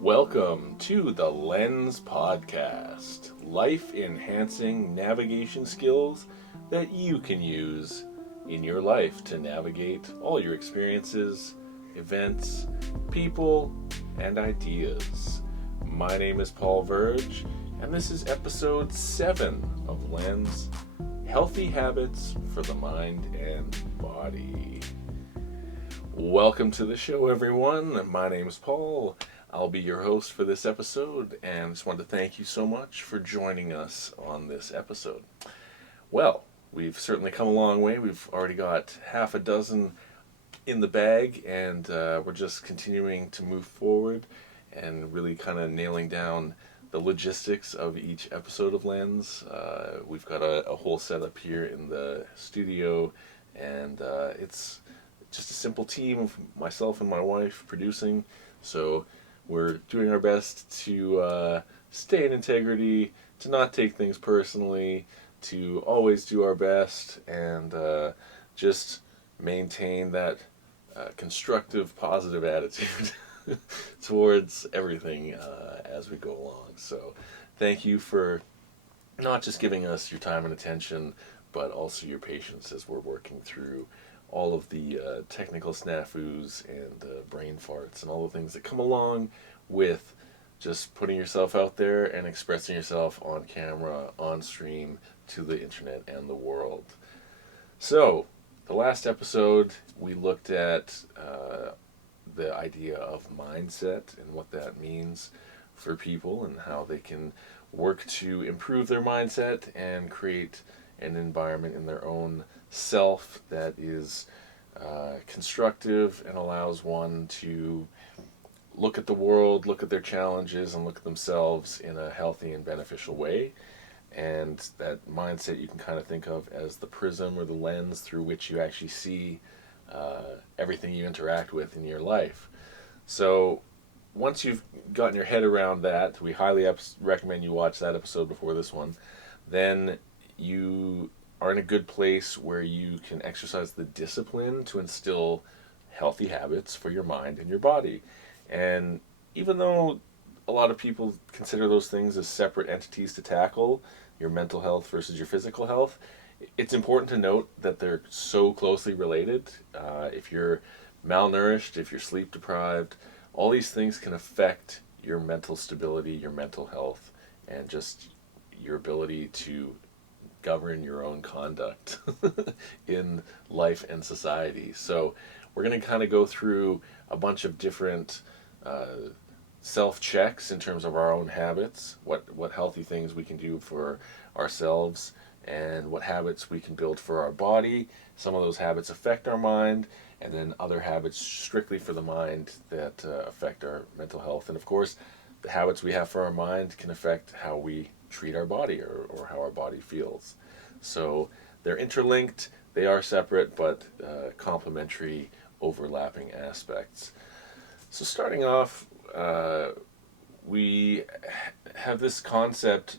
Welcome to the Lens Podcast, life-enhancing navigation skills that you can use in your life to navigate all your experiences, events, people, and ideas. My name is Paul Verge, and this is episode 7 of Lens, Healthy Habits for the Mind and Body. Welcome to the show, everyone. My name is Paul. I'll be your host for this episode, and just wanted to thank you so much for joining us on this episode. Well, we've certainly come a long way. We've already got half a dozen in the bag, and we're just continuing to move forward and really kind of nailing down the logistics of each episode of Lens. We've got a whole setup here in the studio, and it's just a simple team of myself and my wife producing, so we're doing our best to stay in integrity, to not take things personally, to always do our best, and just maintain that constructive, positive attitude towards everything as we go along. So thank you for not just giving us your time and attention, but also your patience as we're working through all of the technical snafus and brain farts and all the things that come along with just putting yourself out there and expressing yourself on camera, on stream, to the internet and the world. So, the last episode, we looked at the idea of mindset and what that means for people and how they can work to improve their mindset and create an environment in their own self that is constructive and allows one to look at the world, look at their challenges, and look at themselves in a healthy and beneficial way. And that mindset you can kind of think of as the prism or the lens through which you actually see everything you interact with in your life. So once you've gotten your head around that, we highly recommend you watch that episode before this one, then you are in a good place where you can exercise the discipline to instill healthy habits for your mind and your body. And even though a lot of people consider those things as separate entities to tackle, your mental health versus your physical health, it's important to note that they're so closely related. If you're malnourished, if you're sleep deprived, all these things can affect your mental stability, your mental health, and just your ability to govern your own conduct in life and society. So we're going to kind of go through a bunch of different self-checks in terms of our own habits, what healthy things we can do for ourselves, and what habits we can build for our body. Some of those habits affect our mind, and then other habits strictly for the mind that affect our mental health. And of course, the habits we have for our mind can affect how we treat our body or how our body feels. So they're interlinked, they are separate, but complementary, overlapping aspects. So starting off, we have this concept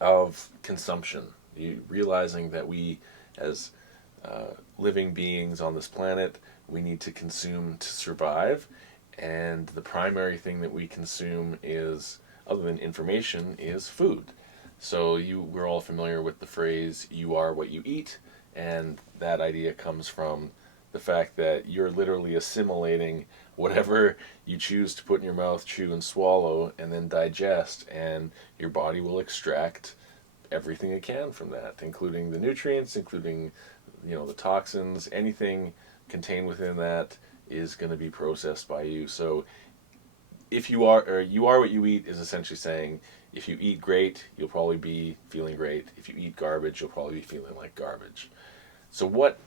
of consumption, realizing that we, as living beings on this planet, we need to consume to survive, and the primary thing that we consume is, other than information, is food. So we're all familiar with the phrase, you are what you eat, and that idea comes from the fact that you're literally assimilating whatever you choose to put in your mouth, chew and swallow, and then digest, and your body will extract everything it can from that, including the nutrients, including the toxins, anything contained within that is going to be processed by you. So if you are what you eat is essentially saying, if you eat great, you'll probably be feeling great. If you eat garbage, you'll probably be feeling like garbage. So what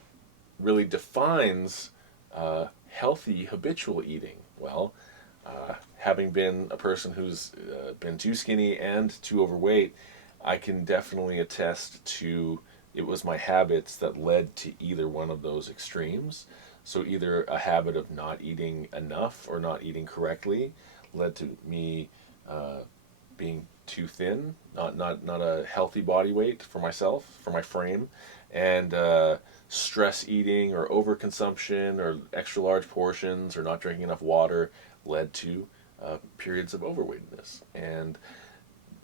really defines healthy habitual eating? Well, having been a person who's been too skinny and too overweight, I can definitely attest to it was my habits that led to either one of those extremes. So either a habit of not eating enough or not eating correctly led to me being too thin, not a healthy body weight for myself, for my frame, And stress eating or overconsumption or extra large portions or not drinking enough water led to periods of overweightness. And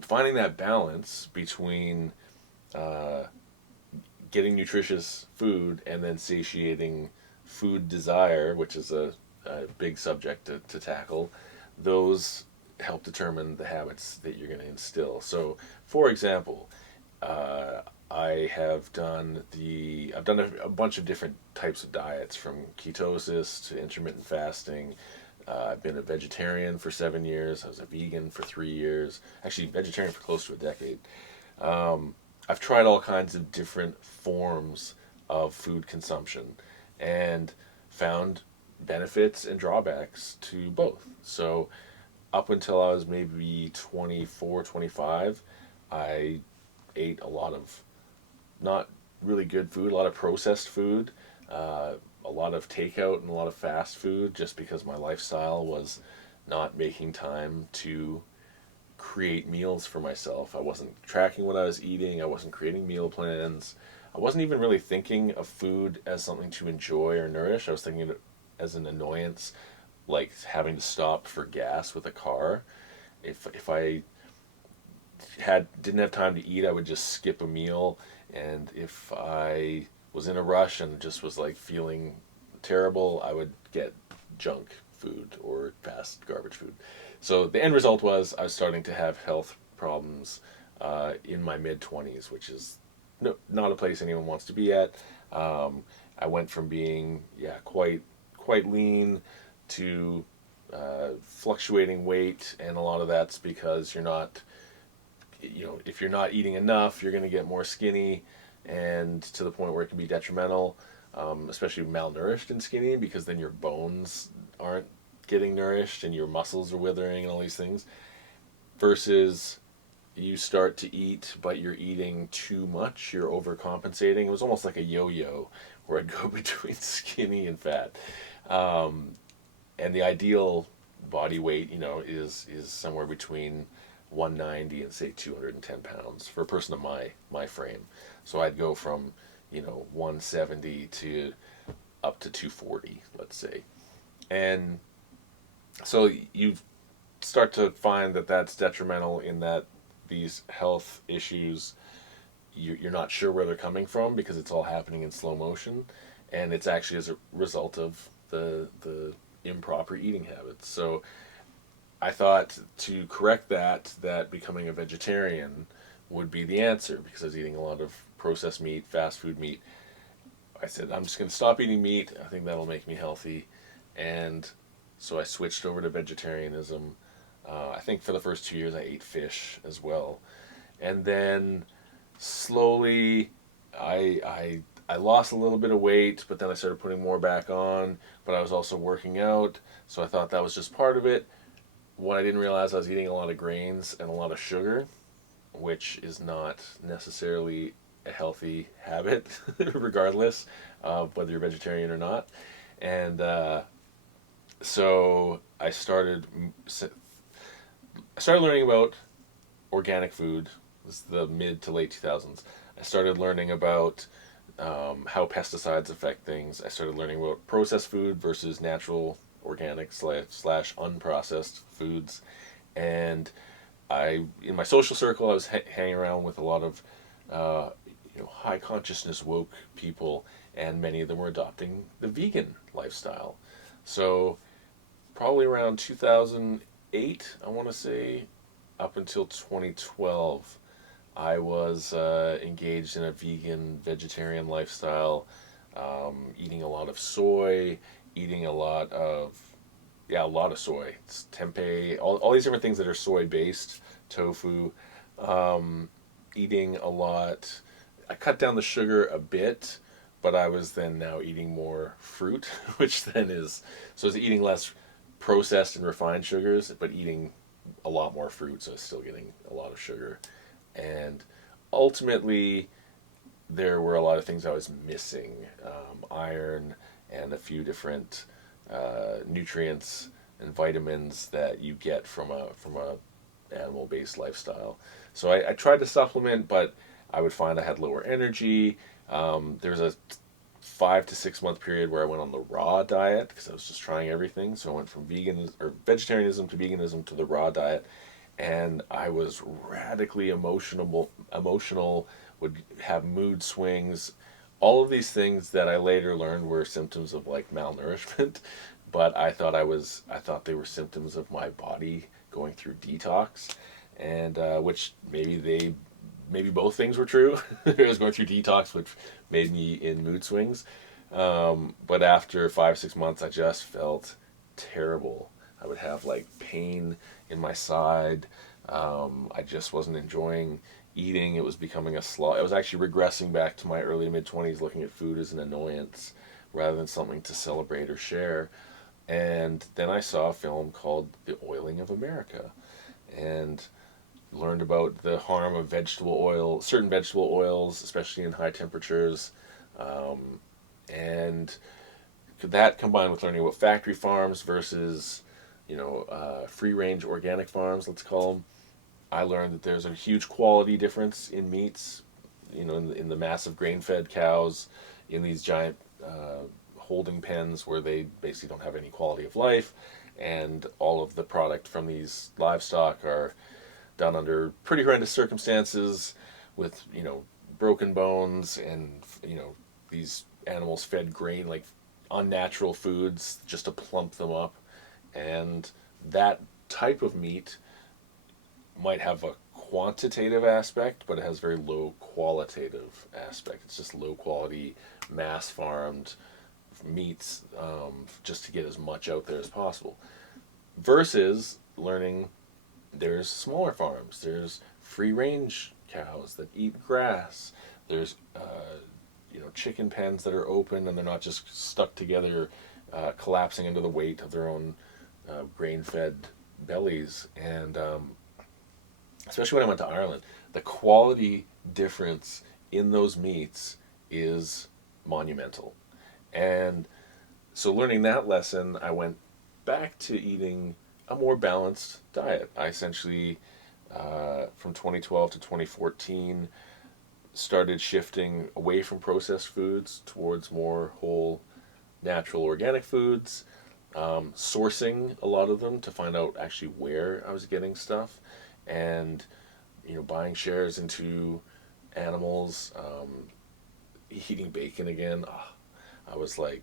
finding that balance between uh, getting nutritious food and then satiating food desire, which is a big subject to tackle, those help determine the habits that you're going to instill. So, for example, uh, I've done a bunch of different types of diets, from ketosis to intermittent fasting. I've been a vegetarian for 7 years. I was a vegan for 3 years. Actually, vegetarian for close to a decade. Um, I've tried all kinds of different forms of food consumption and found benefits and drawbacks to both. So, up until I was maybe 24, 25, I ate a lot of not really good food, a lot of processed food, a lot of takeout and a lot of fast food, just because my lifestyle was not making time to create meals for myself. I wasn't tracking what I was eating, I wasn't creating meal plans. I wasn't even really thinking of food as something to enjoy or nourish. I was thinking of it as an annoyance, like having to stop for gas with a car. If I had didn't have time to eat, I would just skip a meal. And if I was in a rush and just was like feeling terrible, I would get junk food or fast garbage food. So the end result was I was starting to have health problems in my mid 20s, which is not a place anyone wants to be at. Um, I went from being quite lean to fluctuating weight, and a lot of that's because if you're not eating enough, you're going to get more skinny, and to the point where it can be detrimental, especially malnourished and skinny, because then your bones aren't getting nourished and your muscles are withering and all these things. Versus you start to eat, but you're eating too much, you're overcompensating. It was almost like a yo yo where I'd go between skinny and fat. Um, and the ideal body weight, is somewhere between 190 and say 210 pounds for a person of my frame. So I'd go from 170 to up to 240, let's say. And so you start to find that that's detrimental, in that these health issues, you're not sure where they're coming from because it's all happening in slow motion, and it's actually as a result of the improper eating habits. So I thought to correct that becoming a vegetarian would be the answer, because I was eating a lot of processed meat, fast food meat. I said, I'm just going to stop eating meat. I think that'll make me healthy. And so I switched over to vegetarianism. I think for the first 2 years I ate fish as well. And then slowly I lost a little bit of weight, but then I started putting more back on. But I was also working out, so I thought that was just part of it. What I didn't realize, I was eating a lot of grains and a lot of sugar, which is not necessarily a healthy habit, regardless of whether you're vegetarian or not. And so I started learning about organic food. This is the mid to late 2000s. I started learning about how pesticides affect things. I started learning about processed food versus natural, organic slash unprocessed foods. And in my social circle, I was hanging around with a lot of high consciousness woke people, and many of them were adopting the vegan lifestyle. So probably around 2008, I want to say, up until 2012, I was engaged in a vegan vegetarian lifestyle, eating a lot of soy, eating a lot of soy. It's tempeh, all these different things that are soy based, tofu, eating a lot. I cut down the sugar a bit, but I was then now eating more fruit, which then so I was eating less processed and refined sugars, but eating a lot more fruit, so I was still getting a lot of sugar. And ultimately, there were a lot of things I was missing, iron and a few different nutrients and vitamins that you get from a animal based lifestyle. So I tried to supplement, but I would find I had lower energy. There's a 5 to 6 month period where I went on the raw diet because I was just trying everything. So I went from vegan or vegetarianism to veganism to the raw diet, and I was radically emotional, would have mood swings, all of these things that I later learned were symptoms of like malnourishment, but I thought they were symptoms of my body going through detox, and which maybe both things were true. I was going through detox, which made me in mood swings. But after 5 6 months, I just felt terrible. I would have like pain in my side. I just wasn't enjoying eating. It was becoming a slog. I was actually regressing back to my early to mid 20s, looking at food as an annoyance rather than something to celebrate or share. And then I saw a film called The Oiling of America, and learned about the harm of vegetable oil, certain vegetable oils, especially in high temperatures, and that combined with learning about factory farms versus, free range organic farms, let's call them, I learned that there's a huge quality difference in meats, in the massive grain fed cows, in these giant holding pens where they basically don't have any quality of life, and all of the product from these livestock are done under pretty horrendous circumstances with, broken bones, and, these animals fed grain, like unnatural foods just to plump them up. And that type of meat might have a quantitative aspect, but it has very low qualitative aspect. It's just low quality, mass farmed meats, just to get as much out there as possible. Versus learning there's smaller farms, there's free range cows that eat grass, there's chicken pens that are open and they're not just stuck together, collapsing under the weight of their own grain fed bellies. And especially when I went to Ireland, the quality difference in those meats is monumental. And so, learning that lesson, I went back to eating a more balanced diet. I essentially, from 2012 to 2014, started shifting away from processed foods towards more whole, natural, organic foods, sourcing a lot of them to find out actually where I was getting stuff, and buying shares into animals, eating bacon again. I was like,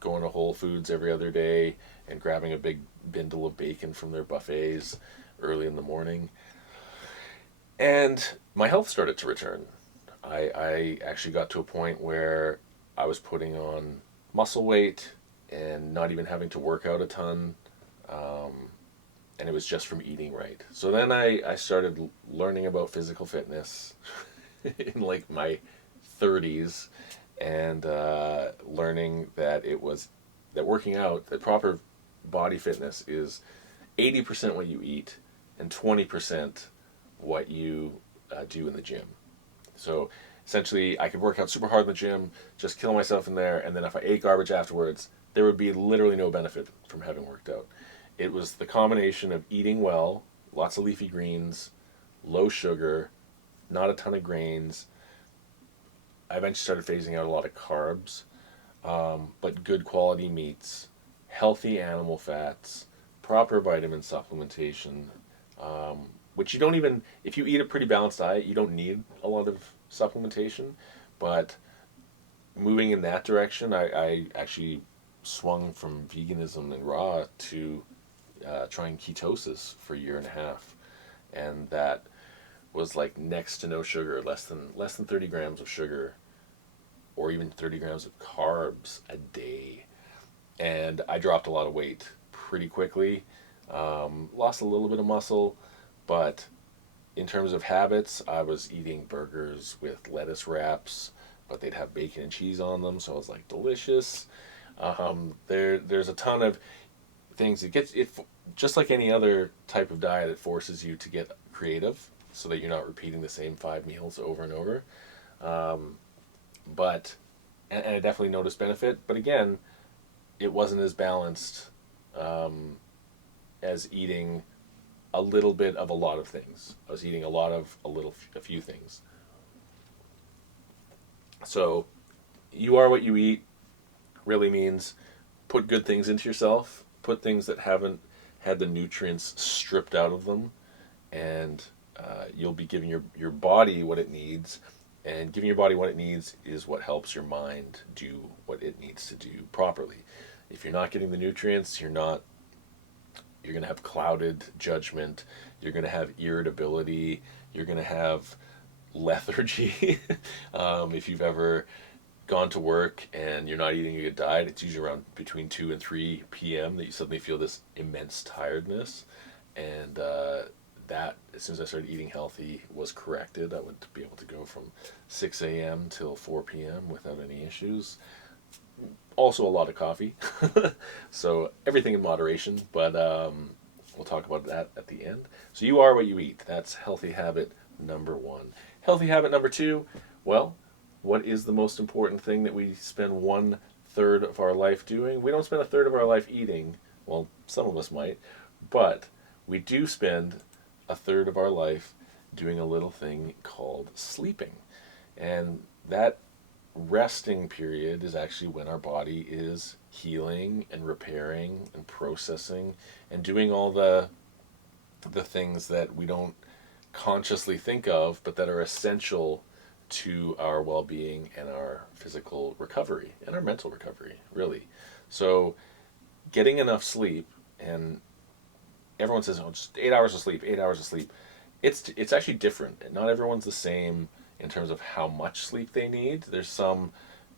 going to Whole Foods every other day and grabbing a big bindle of bacon from their buffets early in the morning. And my health started to return. I actually got to a point where I was putting on muscle weight and not even having to work out a ton. And it was just from eating right. So then I started learning about physical fitness in like my 30s, and learning that working out, that proper body fitness is 80% what you eat and 20% what you do in the gym. So essentially, I could work out super hard in the gym, just kill myself in there, and then if I ate garbage afterwards, there would be literally no benefit from having worked out. It was the combination of eating well, lots of leafy greens, low sugar, not a ton of grains. I eventually started phasing out a lot of carbs, but good quality meats, healthy animal fats, proper vitamin supplementation, which you don't even, if you eat a pretty balanced diet, you don't need a lot of supplementation. But moving in that direction, I actually swung from veganism and raw to trying ketosis for a year and a half. And that was like next to no sugar, less than 30 grams of sugar, or even 30 grams of carbs a day. And I dropped a lot of weight pretty quickly, lost a little bit of muscle, but in terms of habits, I was eating burgers with lettuce wraps, but they'd have bacon and cheese on them, so I was like, delicious. There's a ton of things. It just like any other type of diet, it forces you to get creative so that you're not repeating the same 5 meals over and over. But and I definitely noticed benefit. But again, it wasn't as balanced as eating a little bit of a lot of things. I was eating a few things. So you are what you eat really means put good things into yourself, put things that haven't had the nutrients stripped out of them, and you'll be giving your body what it needs. And giving your body what it needs is what helps your mind do what it needs to do properly. If you're not getting the nutrients, you're going to have clouded judgment, you're going to have irritability, you're going to have lethargy. If you've ever gone to work and you're not eating a good diet, it's usually around between 2 and 3 p.m. that you suddenly feel this immense tiredness. And that, as soon as I started eating healthy, was corrected. I would be able to go from 6 a.m. till 4 p.m. without any issues. Also, a lot of coffee. So, everything in moderation, but we'll talk about that at the end. So, you are what you eat. That's healthy habit number one. Healthy habit number two, well, what is the most important thing that we spend 1/3 of our life doing? We don't spend 1/3 of our life eating. Well, some of us might, but we do spend 1/3 of our life doing a little thing called sleeping. And that resting period is actually when our body is healing and repairing and processing and doing all the things that we don't consciously think of, but that are essential to our well-being and our physical recovery and our mental recovery, really. So getting enough sleep, and everyone says, oh, just 8 hours of sleep, 8 hours of sleep. It's actually different. Not everyone's the same in terms of how much sleep they need. There's some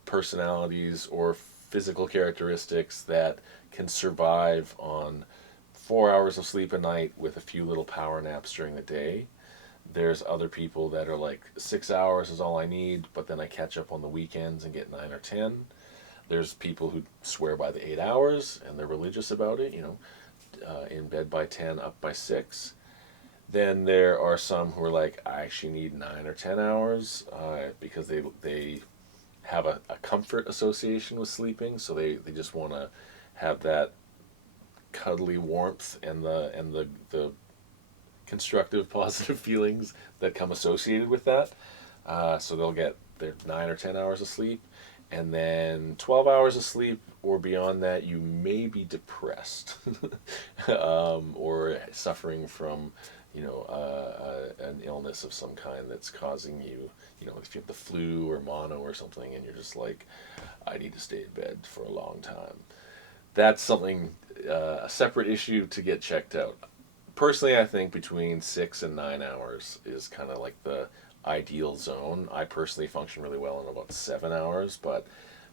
personalities or physical characteristics that can survive on 4 hours of sleep a night with a few little power naps during the day. There's other people that are like 6 hours is all I need, but then I catch up on the weekends and get 9 or 10. There's people who swear by the 8 hours and they're religious about it, in bed by 10, up by 6. Then there are some who are like, I actually need 9 or 10 hours because they have a comfort association with sleeping, so they just want to have that cuddly warmth and the constructive positive feelings that come associated with that. So they'll get their 9 or 10 hours of sleep, and then 12 hours of sleep or beyond that, you may be depressed or suffering from, an illness of some kind that's causing you, if you have the flu or mono or something, and you're just like, I need to stay in bed for a long time. That's something, a separate issue to get checked out. Personally, I think between 6 and 9 hours is kind of like the ideal zone. I personally function really well in about 7 hours, but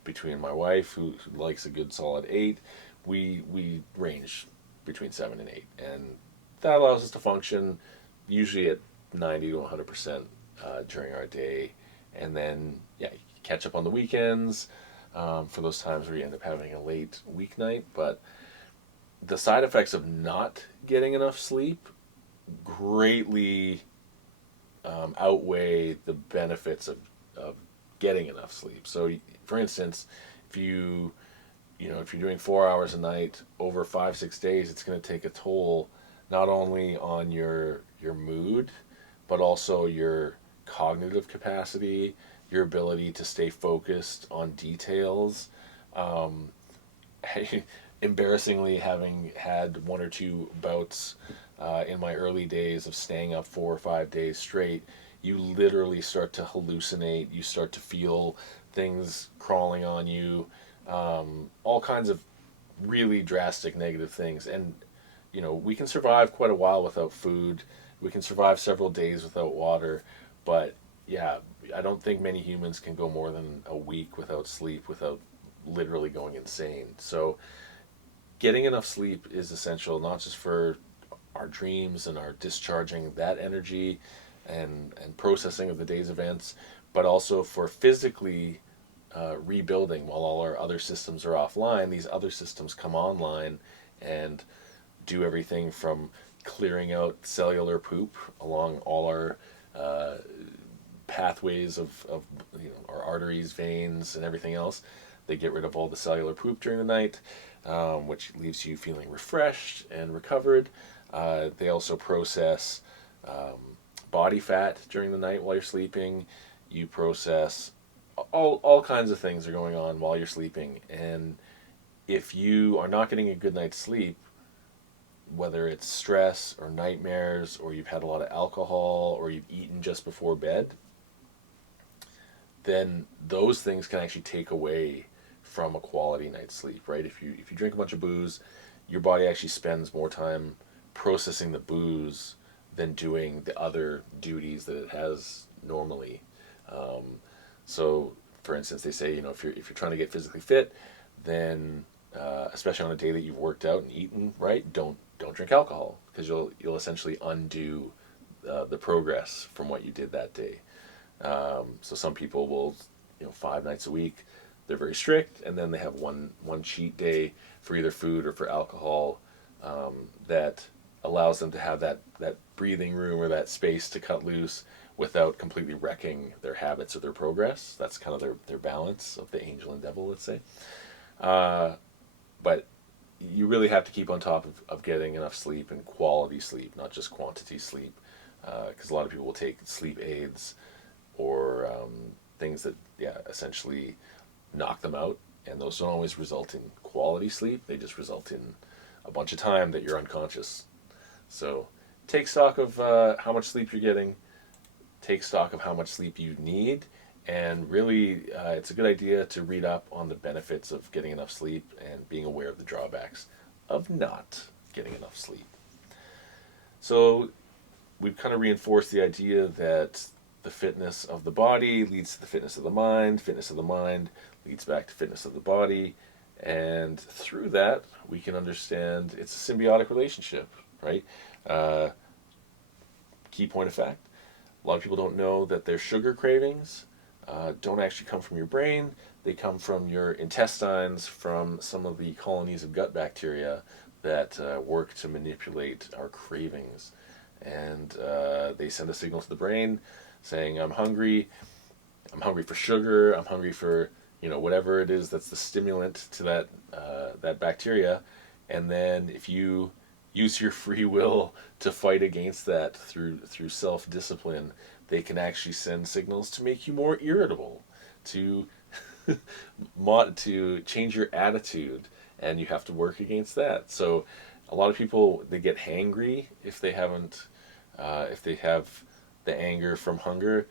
between my wife, who likes a good solid 8, we range between 7 and 8, and that allows us to function usually at 90 to 100% during our day, and then yeah, catch up on the weekends for those times where you end up having a late weeknight. But the side effects of not getting enough sleep greatly outweigh the benefits of getting enough sleep. So, for instance, if if you're doing 4 hours a night over 5 6 days, it's going to take a toll not only on your mood, but also your cognitive capacity, your ability to stay focused on details. Um, Embarrassingly, having had 1 or 2 bouts in my early days of staying up 4 or 5 days straight, you literally start to hallucinate. You start to feel things crawling on you, all kinds of really drastic negative things. And, we can survive quite a while without food. We can survive several days without water. But, yeah, I don't think many humans can go more than a week without sleep, without literally going insane. So, getting enough sleep is essential, not just for our dreams and our discharging that energy and processing of the day's events, but also for physically rebuilding while all our other systems are offline. These other systems come online and do everything from clearing out cellular poop along all our uh, pathways of our arteries, veins, and everything else. They get rid of all the cellular poop during the night, which leaves you feeling refreshed and recovered. They also process body fat during the night while you're sleeping. You process all kinds of things are going on while you're sleeping, and if you are not getting a good night's sleep, whether it's stress or nightmares, or you've had a lot of alcohol, or you've eaten just before bed, then those things can actually take away from a quality night's sleep, right? If you drink a bunch of booze, your body actually spends more time processing the booze than doing the other duties that it has normally. So, for instance, they say, if you're trying to get physically fit, then especially on a day that you've worked out and eaten right, don't drink alcohol, because you'll essentially undo the progress from what you did that day. So some people will, 5 nights a week, they're very strict, and then they have one cheat day for either food or for alcohol, that allows them to have that breathing room or that space to cut loose without completely wrecking their habits or their progress. That's kind of their balance of the angel and devil, let's say. But you really have to keep on top of getting enough sleep, and quality sleep, not just quantity sleep, because a lot of people will take sleep aids or things that essentially knock them out, and those don't always result in quality sleep. They just result in a bunch of time that you're unconscious. So take stock of how much sleep you're getting, take stock of how much sleep you need, and really it's a good idea to read up on the benefits of getting enough sleep and being aware of the drawbacks of not getting enough sleep. So we've kind of reinforced the idea that the fitness of the body leads to the fitness of the mind leads back to fitness of the body, and through that we can understand it's a symbiotic relationship, right? Key point of fact, a lot of people don't know that their sugar cravings don't actually come from your brain. They come from your intestines, from some of the colonies of gut bacteria that work to manipulate our cravings. And they send a signal to the brain saying, I'm hungry for sugar, I'm hungry for, whatever it is that's the stimulant to that bacteria. And then if you use your free will to fight against that through self-discipline, they can actually send signals to make you more irritable, to to change your attitude, and you have to work against that. So a lot of people, they get hangry if they have the anger from hunger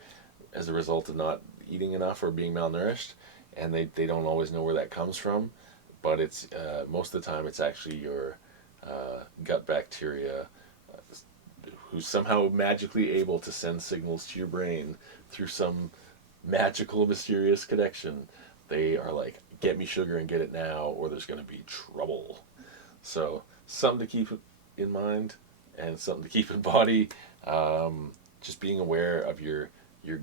as a result of not eating enough or being malnourished, and they don't always know where that comes from. But it's most of the time it's actually your gut bacteria who's somehow magically able to send signals to your brain through some magical, mysterious connection. They are like, get me sugar and get it now, or there's going to be trouble. So something to keep in mind, and something to keep in body. Just being aware of your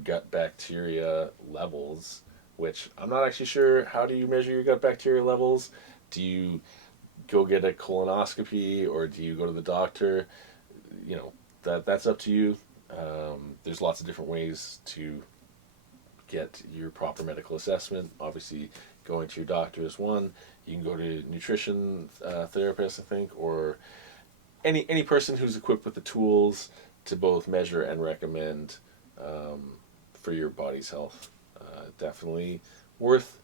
gut bacteria levels, which I'm not actually sure, how do you measure your gut bacteria levels? Do you go get a colonoscopy, or do you go to the doctor? That's up to you. There's lots of different ways to get your proper medical assessment. Obviously, going to your doctor is one. You can go to a nutrition therapist, I think, or any person who's equipped with the tools to both measure and recommend for your body's health. Definitely worth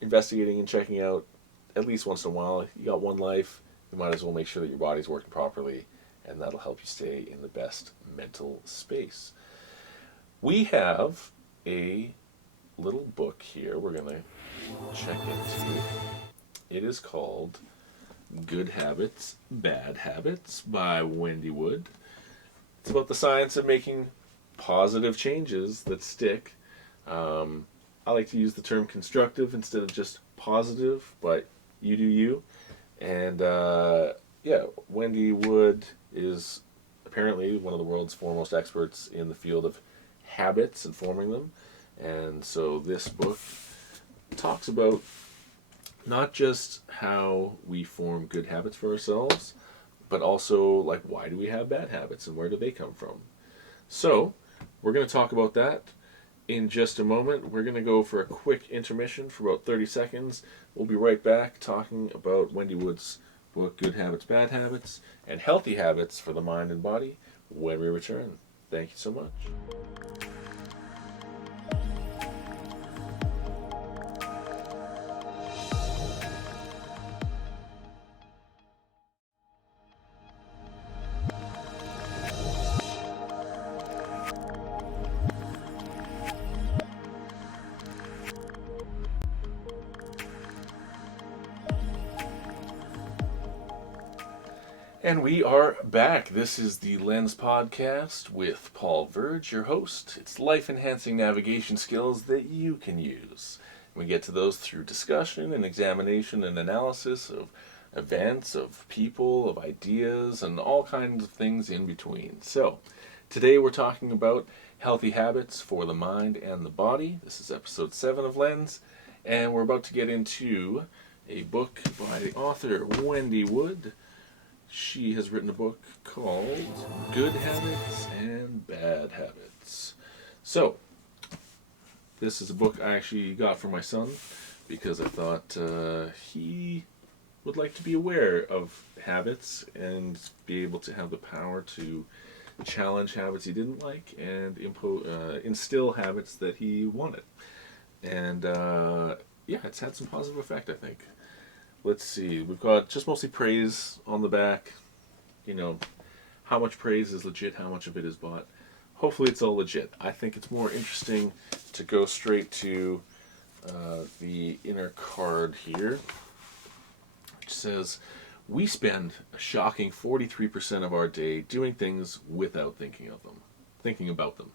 investigating and checking out at least once in a while. You got one life, you might as well make sure that your body's working properly, and that'll help you stay in the best mental space. We have a little book here we're going to check into. It is called Good Habits, Bad Habits by Wendy Wood. It's about the science of making positive changes that stick. I like to use the term constructive instead of just positive, but you do you. And Wendy Wood is apparently one of the world's foremost experts in the field of habits and forming them. And so this book talks about not just how we form good habits for ourselves, but also like, why do we have bad habits and where do they come from? So we're going to talk about that in just a moment. We're going to go for a quick intermission for about 30 seconds. We'll be right back talking about Wendy Wood's book, Good Habits, Bad Habits, and Healthy Habits for the Mind and Body when we return. Thank you so much. And we are back. This is the Lens Podcast with Paul Verge, your host. It's life-enhancing navigation skills that you can use. We get to those through discussion and examination and analysis of events, of people, of ideas, and all kinds of things in between. So, today we're talking about healthy habits for the mind and the body. This is episode 7 of Lens, and we're about to get into a book by the author Wendy Wood. She has written a book called Good Habits and Bad Habits. So, this is a book I actually got for my son because I thought he would like to be aware of habits and be able to have the power to challenge habits he didn't like and instill habits that he wanted. And it's had some positive effect, I think. Let's see, we've got just mostly praise on the back. You know, how much praise is legit, how much of it is bought. Hopefully it's all legit. I think it's more interesting to go straight to the inner card here, which says, we spend a shocking 43% of our day doing things without thinking about them.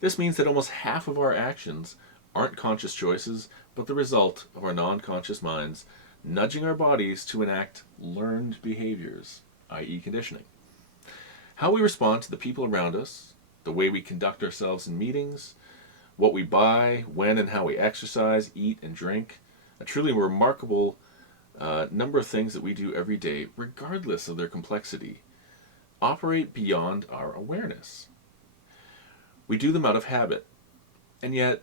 This means that almost half of our actions aren't conscious choices, but the result of our non-conscious minds nudging our bodies to enact learned behaviors, i.e. conditioning. How we respond to the people around us, the way we conduct ourselves in meetings, what we buy, when and how we exercise, eat, and drink, a truly remarkable number of things that we do every day, regardless of their complexity, operate beyond our awareness. We do them out of habit, and yet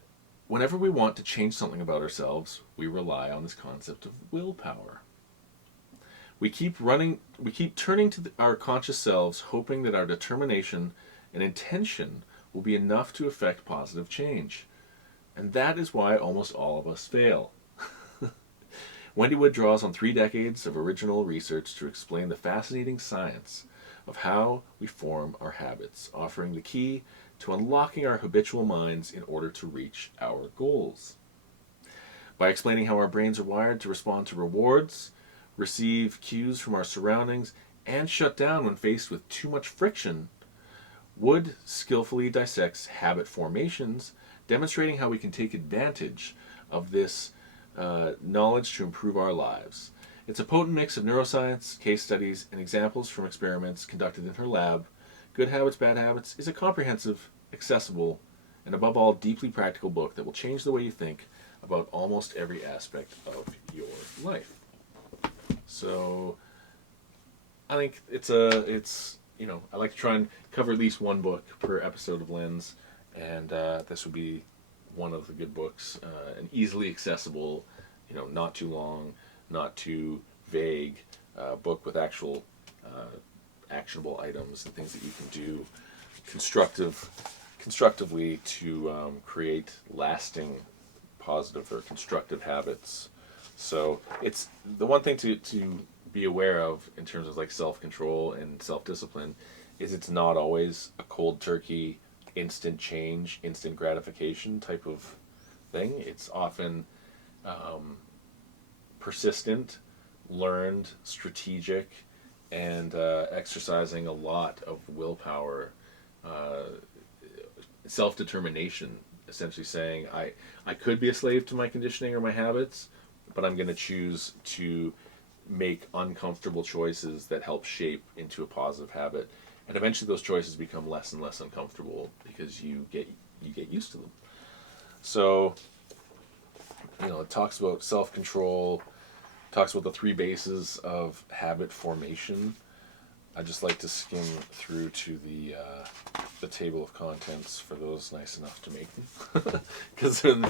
whenever we want to change something about ourselves, we rely on this concept of willpower. We keep turning to our conscious selves, hoping that our determination and intention will be enough to effect positive change. And that is why almost all of us fail. Wendy Wood draws on 3 decades of original research to explain the fascinating science of how we form our habits, offering the key to unlocking our habitual minds in order to reach our goals. By explaining how our brains are wired to respond to rewards, receive cues from our surroundings, and shut down when faced with too much friction, Wood skillfully dissects habit formations, demonstrating how we can take advantage of this knowledge to improve our lives. It's a potent mix of neuroscience, case studies, and examples from experiments conducted in her lab. Good Habits, Bad Habits is a comprehensive, accessible, and above all, deeply practical book that will change the way you think about almost every aspect of your life. So, I think I like to try and cover at least one book per episode of Lens, and this would be one of the good books, and easily accessible, not too long, not too vague, book with actual actionable items and things that you can do constructively to create lasting positive or constructive habits. So it's the one thing to be aware of in terms of like self-control and self-discipline is it's not always a cold turkey, instant change, instant gratification type of thing. It's often persistent, learned, strategic, and exercising a lot of willpower, self-determination, essentially saying, I could be a slave to my conditioning or my habits, but I'm going to choose to make uncomfortable choices that help shape into a positive habit. And eventually those choices become less and less uncomfortable because you get used to them. So, it talks about self-control, talks about the 3 bases of habit formation. I just like to skim through to the table of contents for those nice enough to make them. Because then,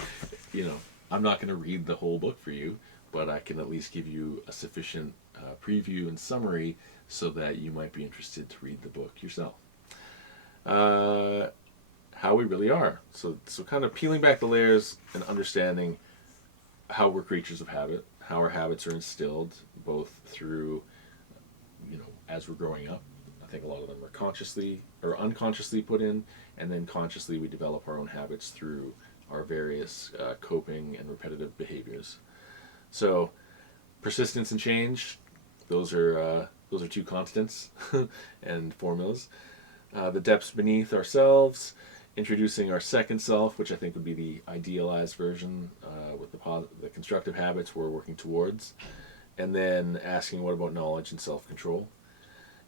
I'm not going to read the whole book for you, but I can at least give you a sufficient preview and summary so that you might be interested to read the book yourself. How we really are. So kind of peeling back the layers and understanding how we're creatures of habit, how our habits are instilled, both through, as we're growing up. I think a lot of them are consciously or unconsciously put in, and then consciously we develop our own habits through our various coping and repetitive behaviors. So, persistence and change, those are Those are two constants and formulas. The depths beneath ourselves, introducing our second self, which I think would be the idealized version with the constructive habits we're working towards. And then asking what about knowledge and self-control.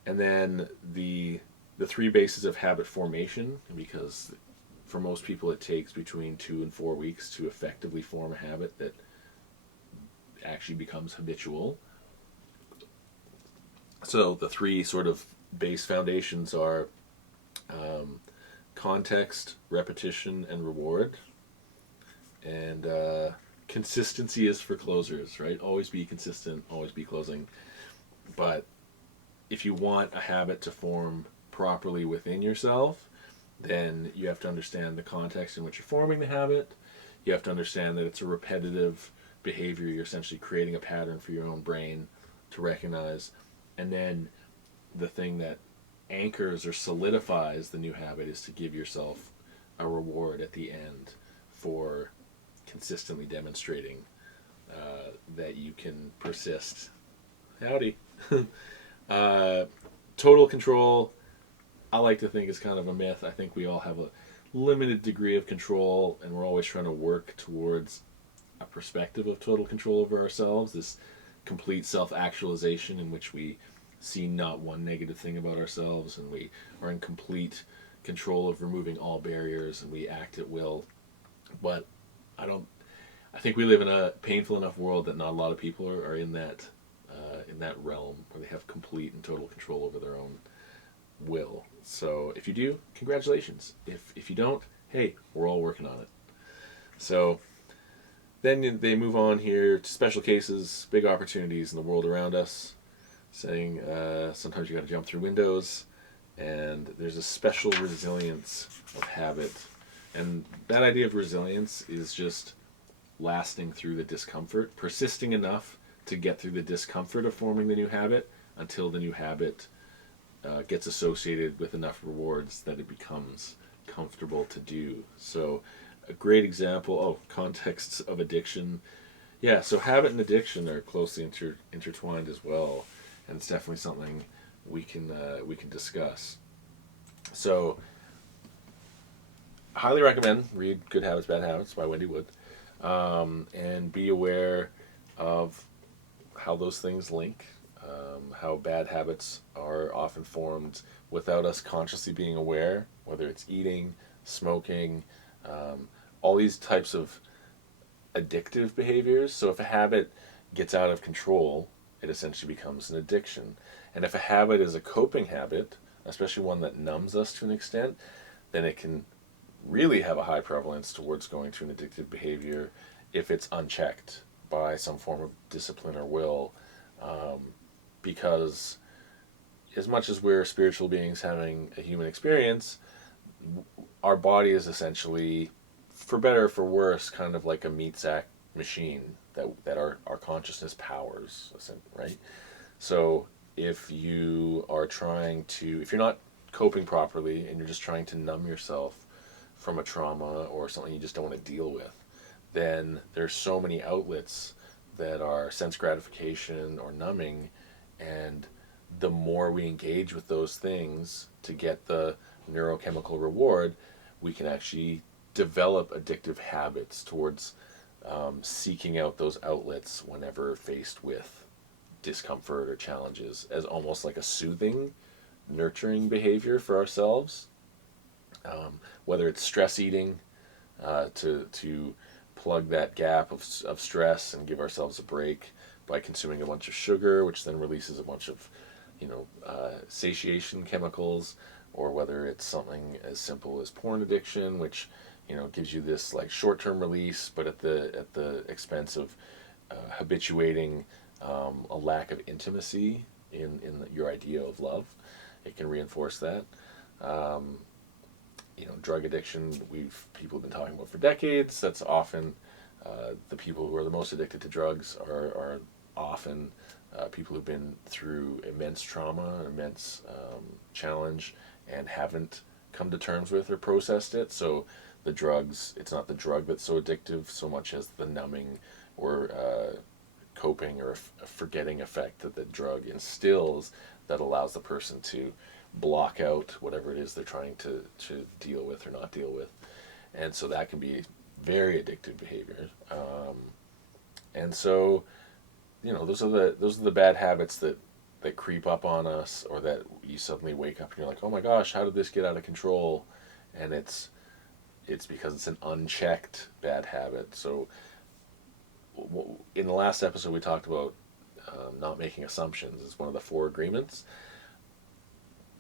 And then the three bases of habit formation, because for most people it takes between 2 and 4 weeks to effectively form a habit that actually becomes habitual. So the three sort of base foundations are context, repetition, and reward. And consistency is for closers, right? Always be consistent, always be closing. But if you want a habit to form properly within yourself, then you have to understand the context in which you're forming the habit. You have to understand that it's a repetitive behavior. You're essentially creating a pattern for your own brain to recognize. And then the thing that anchors or solidifies the new habit is to give yourself a reward at the end for consistently demonstrating that you can persist. Howdy. Total control, I like to think, is kind of a myth. I think we all have a limited degree of control, and we're always trying to work towards a perspective of total control over ourselves, this complete self-actualization in which we see not one negative thing about ourselves, and we are in complete control of removing all barriers, and we act at will. But I think we live in a painful enough world that not a lot of people are in that realm where they have complete and total control over their own will. So if you do, congratulations. If you don't, hey, we're all working on it. So then they move on here to special cases, big opportunities in the world around us, saying sometimes you got to jump through windows, and there's a special resilience of habit. And that idea of resilience is just lasting through the discomfort, persisting enough to get through the discomfort of forming the new habit until the new habit gets associated with enough rewards that it becomes comfortable to do. So a great example, contexts of addiction. Yeah, so habit and addiction are closely intertwined as well, and it's definitely something we can discuss. So highly recommend read Good Habits, Bad Habits by Wendy Wood, and be aware of how those things link, how bad habits are often formed without us consciously being aware, whether it's eating, smoking, all these types of addictive behaviors. So if a habit gets out of control, it essentially becomes an addiction. And if a habit is a coping habit, especially one that numbs us to an extent, then it can really have a high prevalence towards going to an addictive behavior if it's unchecked by some form of discipline or will, because as much as we're spiritual beings having a human experience, our body is essentially, for better or for worse, kind of like a meat sack machine that our consciousness powers, right? So if you are if you're not coping properly and you're just trying to numb yourself from a trauma or something you just don't want to deal with, then there's so many outlets that are sense gratification or numbing, and the more we engage with those things to get the neurochemical reward, we can actually develop addictive habits towards seeking out those outlets whenever faced with discomfort or challenges, as almost like a soothing, nurturing behavior for ourselves. Whether it's stress eating, to plug that gap of stress and give ourselves a break by consuming a bunch of sugar, which then releases a bunch of satiation chemicals, or whether it's something as simple as porn addiction, which gives you this like short-term release, but at the expense of habituating a lack of intimacy in your idea of love. It can reinforce that. Drug addiction, people have been talking about for decades. That's often the people who are the most addicted to drugs are often people who've been through immense trauma, immense challenge, and haven't come to terms with or processed it. So the drugs, it's not the drug that's so addictive so much as the numbing or coping or forgetting effect that the drug instills that allows the person to block out whatever it is they're trying to deal with or not deal with. And so that can be very addictive behavior. And so, those are the bad habits that creep up on us, or that you suddenly wake up and you're like, oh my gosh, how did this get out of control? And it's because it's an unchecked bad habit. So in the last episode we talked about not making assumptions is one of the 4 agreements.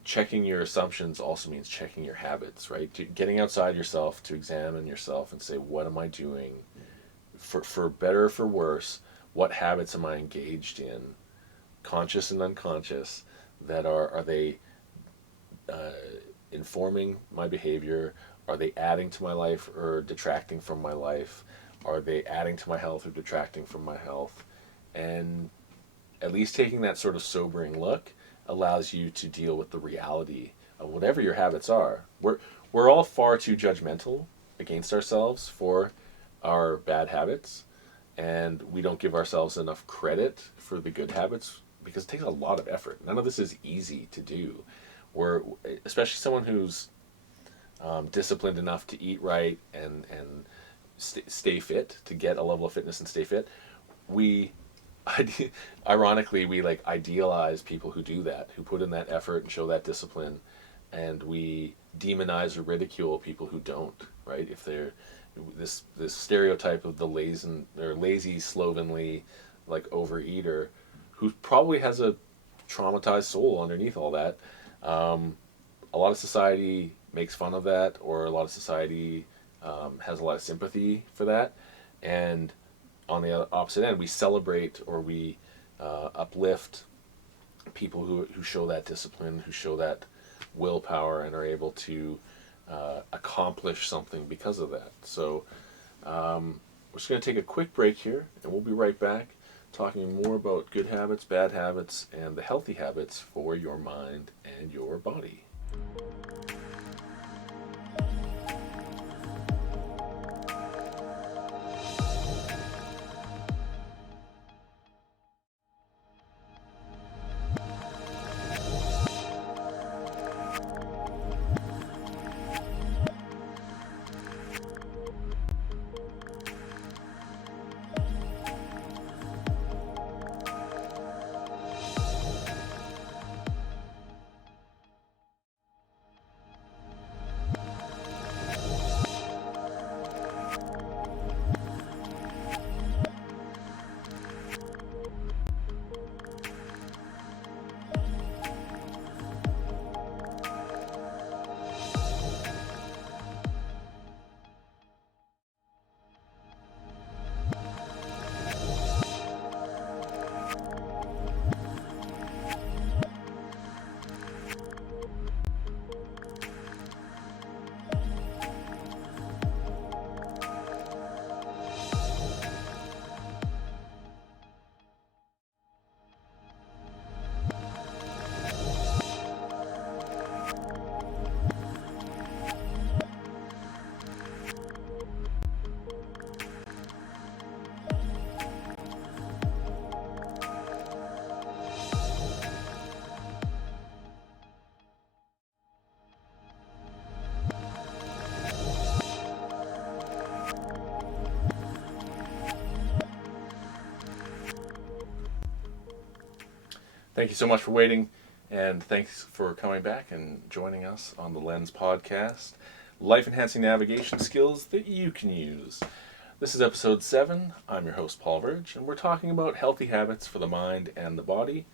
Checking your assumptions also means checking your habits, right? Getting outside yourself to examine yourself and say, what am I doing? For better or for worse, what habits am I engaged in, conscious and unconscious, that are they informing my behavior? Are they adding to my life or detracting from my life? Are they adding to my health or detracting from my health? And at least taking that sort of sobering look allows you to deal with the reality of whatever your habits are. We're all far too judgmental against ourselves for our bad habits, and we don't give ourselves enough credit for the good habits because it takes a lot of effort. None of this is easy to do. Especially someone who's disciplined enough to eat right and stay fit, to get a level of fitness and stay fit. Ironically, we like idealize people who do that, who put in that effort and show that discipline, and we demonize or ridicule people who don't, right? If they're this stereotype of the lazy, slovenly, like overeater, who probably has a traumatized soul underneath all that. A lot of society makes fun of that, or a lot of society has a lot of sympathy for that, and on the opposite end, we celebrate or we uplift people who show that discipline, who show that willpower, and are able to accomplish something because of that. So we're just going to take a quick break here, and we'll be right back talking more about good habits, bad habits, and the healthy habits for your mind and your body. Thank you so much for waiting, and thanks for coming back and joining us on the Lens Podcast, life-enhancing navigation skills that you can use. This is episode 7. I'm your host, Paul Verge, and we're talking about healthy habits for the mind and the body.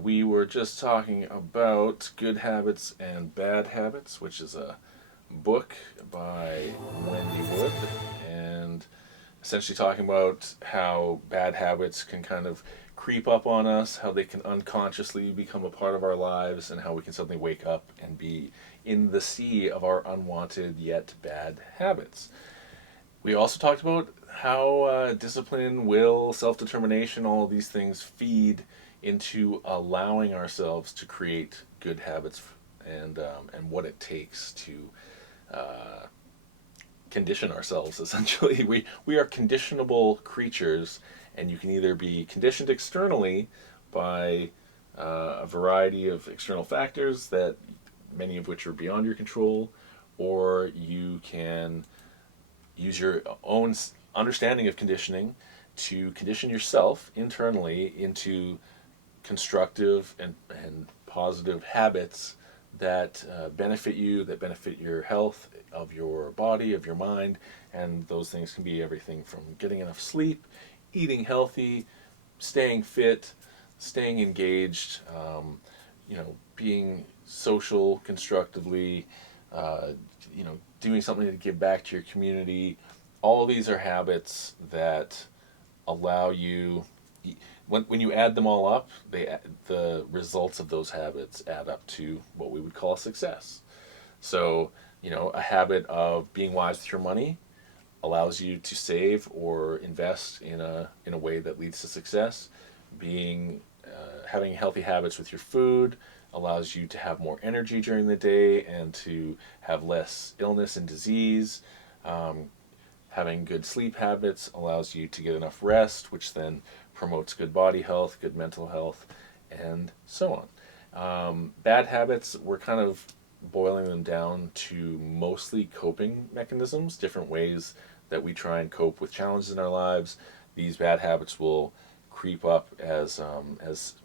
We were just talking about Good Habits and Bad Habits, which is a book by Wendy Wood, and essentially talking about how bad habits can kind of creep up on us, how they can unconsciously become a part of our lives, and how we can suddenly wake up and be in the sea of our unwanted yet bad habits. We also talked about how discipline, will, self-determination, all of these things feed into allowing ourselves to create good habits, and what it takes to condition ourselves. Essentially, we are conditionable creatures, and you can either be conditioned externally by a variety of external factors that many of which are beyond your control, or you can use your own understanding of conditioning to condition yourself internally into constructive and positive habits that benefit you, that benefit your health of your body, of your mind, and those things can be everything from getting enough sleep, eating healthy, staying fit, staying engaged, being social constructively, uh, doing something to give back to your community. All these are habits that allow you, when you add them all up, the results of those habits add up to what we would call success. So, a habit of being wise with your money allows you to save or invest in a way that leads to success. Being Having healthy habits with your food allows you to have more energy during the day and to have less illness and disease. Um, Having good sleep habits allows you to get enough rest, which then promotes good body health, good mental health, and so on. Bad habits, we're kind of boiling them down to mostly coping mechanisms, different ways that we try and cope with challenges in our lives. These bad habits will creep up as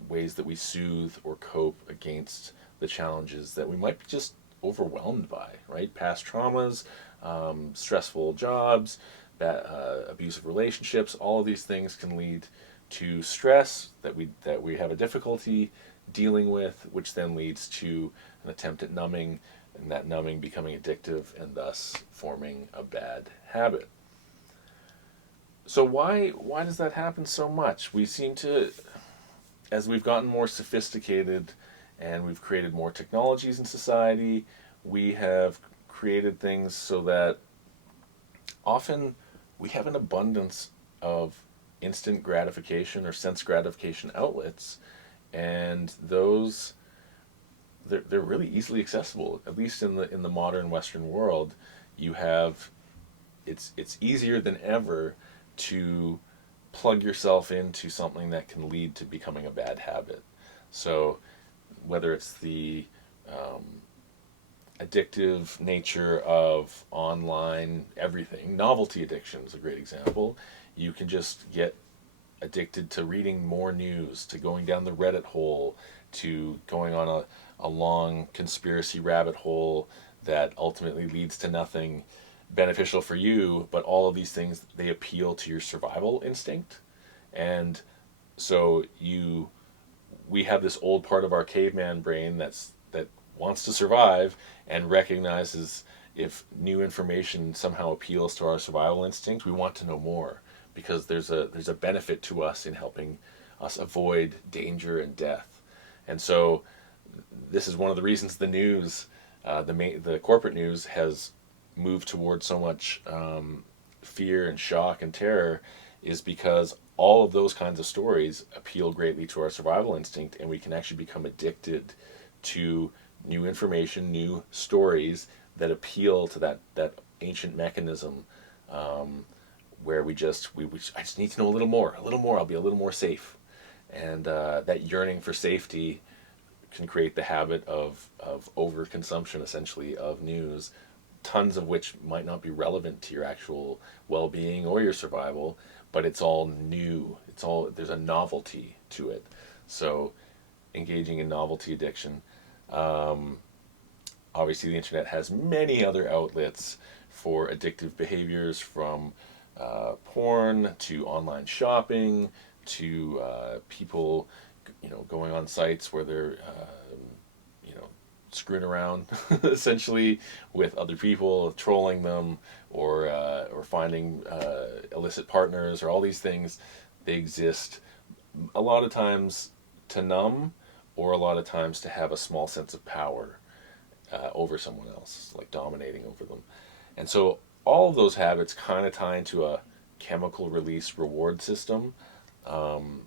ways that we soothe or cope against the challenges that we might be just overwhelmed by, right? Past traumas, stressful jobs, abusive relationships, all of these things can lead to stress that we have a difficulty dealing with, which then leads to an attempt at numbing, and that numbing becoming addictive and thus forming a bad habit. So why does that happen so much? We seem to, as we've gotten more sophisticated and we've created more technologies in society, we have created things so that often we have an abundance of instant gratification or sense gratification outlets, and they're really easily accessible. At least in the modern Western world, you have it's easier than ever to plug yourself into something that can lead to becoming a bad habit. So whether it's the addictive nature of online everything, novelty addiction is a great example. You can just get addicted to reading more news, to going down the Reddit hole, to going on a long conspiracy rabbit hole that ultimately leads to nothing beneficial for you. But all of these things, they appeal to your survival instinct. And so we have this old part of our caveman brain that wants to survive and recognizes if new information somehow appeals to our survival instinct, we want to know more because there's a benefit to us in helping us avoid danger and death. And so this is one of the reasons the news, the corporate news, has moved towards so much fear and shock and terror, is because all of those kinds of stories appeal greatly to our survival instinct, and we can actually become addicted to new information, new stories that appeal to that ancient mechanism, where I just need to know a little more, I'll be a little more safe, and that yearning for safety can create the habit of overconsumption, essentially, of news, tons of which might not be relevant to your actual well-being or your survival, but it's all new. There's a novelty to it. So engaging in novelty addiction. Obviously, the internet has many other outlets for addictive behaviors, from porn to online shopping to people, going on sites where they're, screwing around essentially with other people, trolling them, or finding illicit partners, or all these things. They exist a lot of times to numb, or a lot of times to have a small sense of power over someone else, like dominating over them. And so all of those habits kind of tie into a chemical release reward system. And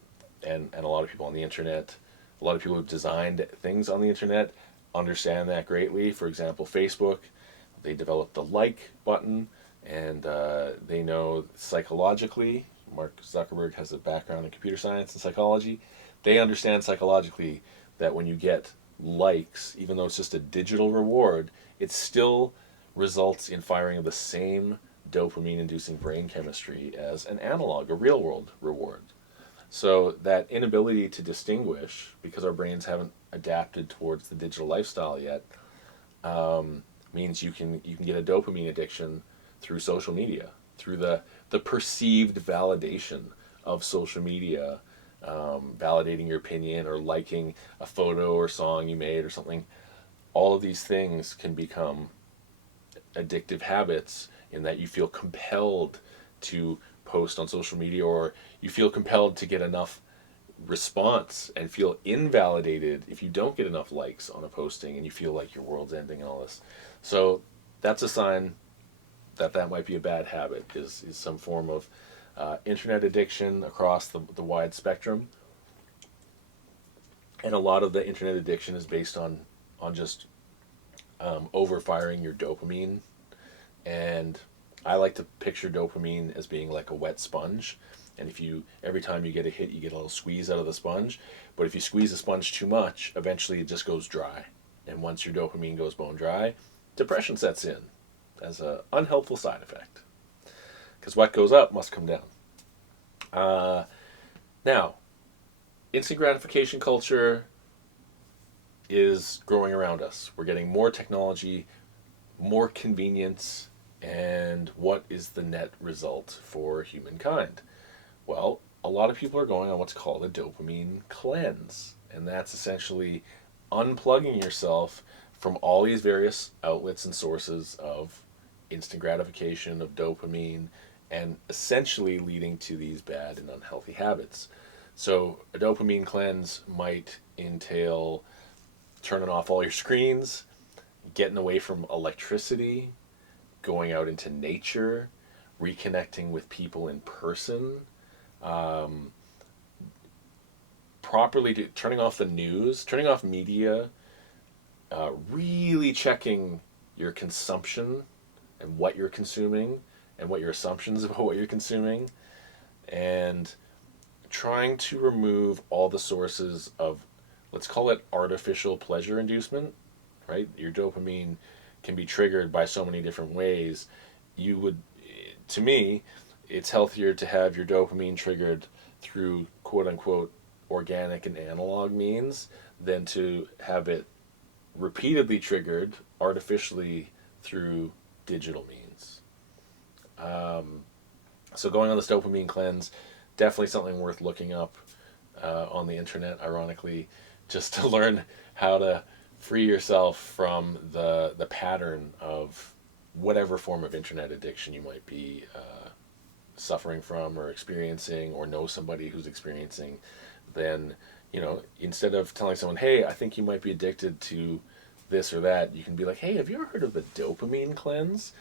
a lot of people on the internet, a lot of people who've designed things on the internet understand that greatly. For example, Facebook, they developed the like button, and they know psychologically, Mark Zuckerberg has a background in computer science and psychology, They understand psychologically that when you get likes, even though it's just a digital reward, it still results in firing of the same dopamine inducing brain chemistry as an analog, a real world reward. So that inability to distinguish, because our brains haven't adapted towards the digital lifestyle yet, means you can get a dopamine addiction through social media, through the perceived validation of social media, validating your opinion or liking a photo or song you made or something. All of these things can become addictive habits in that you feel compelled to post on social media, or you feel compelled to get enough response and feel invalidated if you don't get enough likes on a posting, and you feel like your world's ending and all this. So that's a sign that that might be a bad habit, is some form of internet addiction across the wide spectrum. And a lot of the internet addiction is based on just overfiring your dopamine. And I like to picture dopamine as being like a wet sponge. And if you, every time you get a hit, you get a little squeeze out of the sponge. But if you squeeze the sponge too much, eventually it just goes dry. And once your dopamine goes bone dry, depression sets in as an unhelpful side effect. Because what goes up must come down. Now, instant gratification culture is growing around us. We're getting more technology, more convenience, and what is the net result for humankind? Well, a lot of people are going on what's called a dopamine cleanse, and that's essentially unplugging yourself from all these various outlets and sources of instant gratification, of dopamine, and essentially leading to these bad and unhealthy habits. So, a dopamine cleanse might entail turning off all your screens, getting away from electricity, going out into nature, reconnecting with people in person, um, turning off the news, turning off media, really checking your consumption and what you're consuming and what your assumptions about what you're consuming, and trying to remove all the sources of, let's call it artificial pleasure inducement, right? Your dopamine can be triggered by so many different ways. You would, to me, it's healthier to have your dopamine triggered through quote unquote organic and analog means than to have it repeatedly triggered artificially through digital means. So going on this dopamine cleanse, definitely something worth looking up on the internet, ironically, just to learn how to free yourself from the pattern of whatever form of internet addiction you might be suffering from or experiencing, or know somebody who's experiencing. Then, instead of telling someone, hey, I think you might be addicted to this or that, you can be like, hey, have you ever heard of the dopamine cleanse?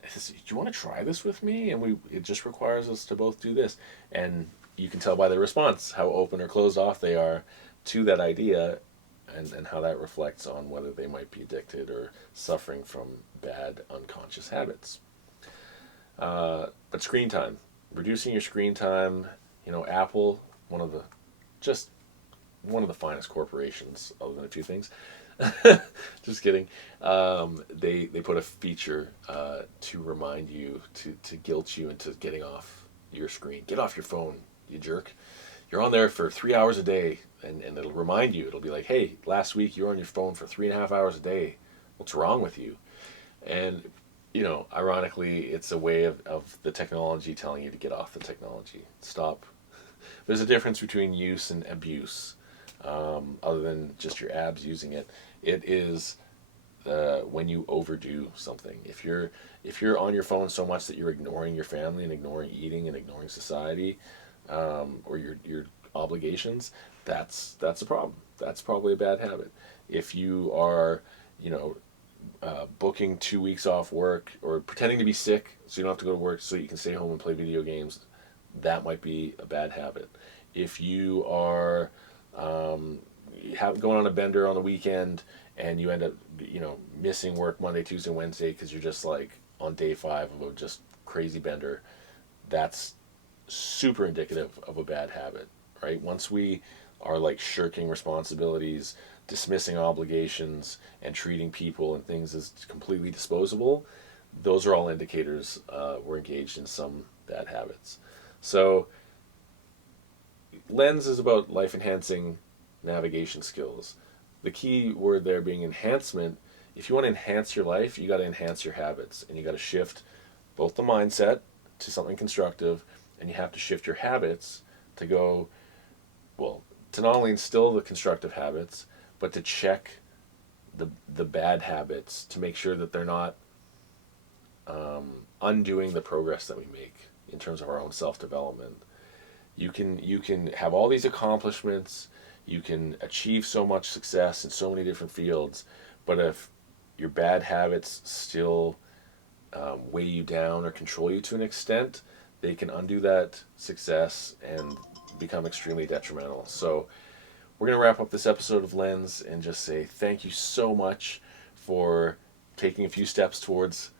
Do you want to try this with me? And it just requires us to both do this. And you can tell by their response how open or closed off they are to that idea, and how that reflects on whether they might be addicted or suffering from bad unconscious habits. But screen time, reducing your screen time. Apple, one of the finest corporations, other than a few things. Just kidding. They put a feature to remind you, to guilt you into getting off your screen. Get off your phone, you jerk. You're on there for 3 hours a day, and it'll remind you. It'll be like, hey, last week you were on your phone for 3.5 hours a day. What's wrong with you? And, ironically, it's a way of the technology telling you to get off the technology. Stop. There's a difference between use and abuse, other than just your abs using it. It is when you overdo something. If you're on your phone so much that you're ignoring your family and ignoring eating and ignoring society, or your obligations, that's a problem. That's probably a bad habit. If you are, booking 2 weeks off work, or pretending to be sick so you don't have to go to work so you can stay home and play video games, that might be a bad habit. If you are going on a bender on the weekend and you end up, missing work Monday, Tuesday, Wednesday because you're just like on day 5 of a just crazy bender, that's super indicative of a bad habit, right? Once we are like shirking responsibilities, dismissing obligations, and treating people and things as completely disposable, those are all indicators we're engaged in some bad habits. So, Lens is about life enhancing navigation skills. The key word there being enhancement. If you want to enhance your life, you got to enhance your habits, and you got to shift both the mindset to something constructive, and you have to shift your habits to go, well, to not only instill the constructive habits, but to check the bad habits to make sure that they're not undoing the progress that we make in terms of our own self development. You can have all these accomplishments, you can achieve so much success in so many different fields, but if your bad habits still weigh you down or control you to an extent, they can undo that success and become extremely detrimental. So we're going to wrap up this episode of Lens and just say thank you so much for taking a few steps towards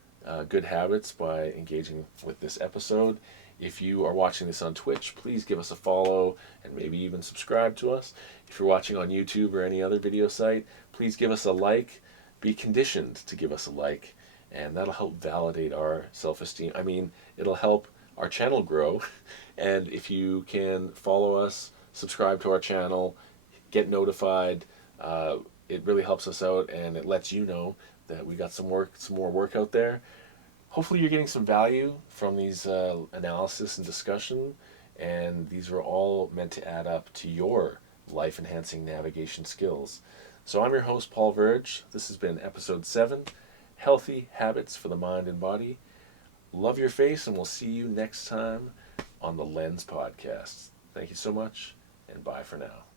good habits by engaging with this episode. If you are watching this on Twitch, please give us a follow and maybe even subscribe to us. If you're watching on YouTube or any other video site, please give us a like. Be conditioned to give us a like, and that'll help validate our self-esteem. I mean, it'll help our channel grow. And if you can follow us, subscribe to our channel, get notified, it really helps us out, and it lets you know that we got some more work out there. Hopefully you're getting some value from these analysis and discussion, and these are all meant to add up to your life-enhancing navigation skills. So I'm your host, Paul Verge. This has been episode 7, Healthy Habits for the Mind and Body. Love your face, and we'll see you next time on the Lens Podcast. Thank you so much, and bye for now.